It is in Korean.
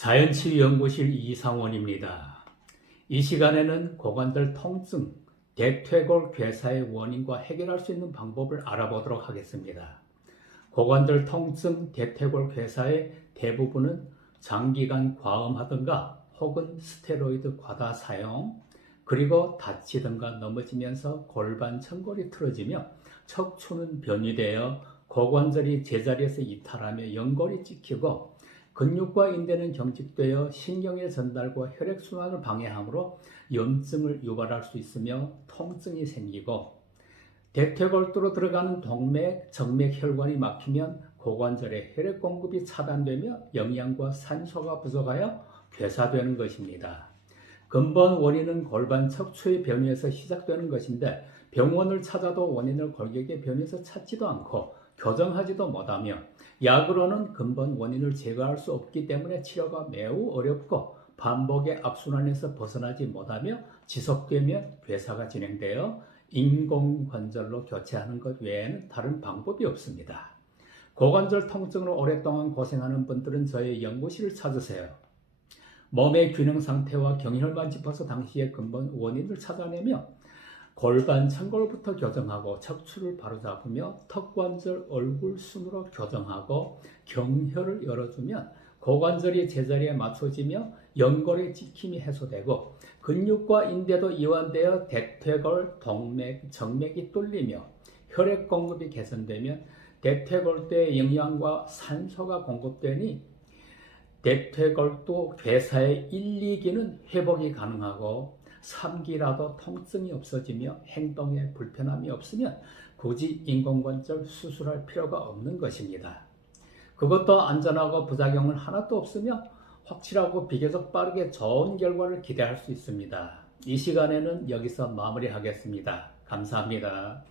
자연치유연구실 이상원입니다. 이 시간에는 고관절 통증, 대퇴골 괴사의 원인과 해결할 수 있는 방법을 알아보도록 하겠습니다. 고관절 통증, 대퇴골 괴사의 대부분은 장기간 과음하든가 혹은 스테로이드 과다 사용, 그리고 다치든가 넘어지면서 골반 천골이 틀어지며 척추는 변이되어 고관절이 제자리에서 이탈하며 연골이 찍히고 근육과 인대는 경직되어 신경의 전달과 혈액순환을 방해하므로 염증을 유발할 수 있으며 통증이 생기고 대퇴골두로 들어가는 동맥, 정맥 혈관이 막히면 고관절의 혈액 공급이 차단되며 영양과 산소가 부족하여 괴사되는 것입니다. 근본 원인은 골반 척추의 변이에서 시작되는 것인데 병원을 찾아도 원인을 골격의 변이에서 찾지도 않고 교정하지도 못하며 약으로는 근본 원인을 제거할 수 없기 때문에 치료가 매우 어렵고 반복의 악순환에서 벗어나지 못하며 지속되며 괴사가 진행되어 인공관절로 교체하는 것 외에는 다른 방법이 없습니다. 고관절 통증으로 오랫동안 고생하는 분들은 저의 연구실을 찾으세요. 몸의 균형 상태와 경혈만 짚어서 당시의 근본 원인을 찾아내며 골반 천골부터 교정하고 척추를 바로잡으며 턱관절 얼굴 순으로 교정하고 경혈을 열어주면 고관절이 제자리에 맞춰지며 연골의 찍힘이 해소되고 근육과 인대도 이완되어 대퇴골, 동맥, 정맥이 뚫리며 혈액 공급이 개선되면 대퇴골대의 영양과 산소가 공급되니 대퇴골도 괴사의 1, 2기는 회복이 가능하고 3기라도 통증이 없어지며 행동에 불편함이 없으면 굳이 인공관절 수술할 필요가 없는 것입니다. 그것도 안전하고 부작용은 하나도 없으며 확실하고 비교적 빠르게 좋은 결과를 기대할 수 있습니다. 이 시간에는 여기서 마무리하겠습니다. 감사합니다.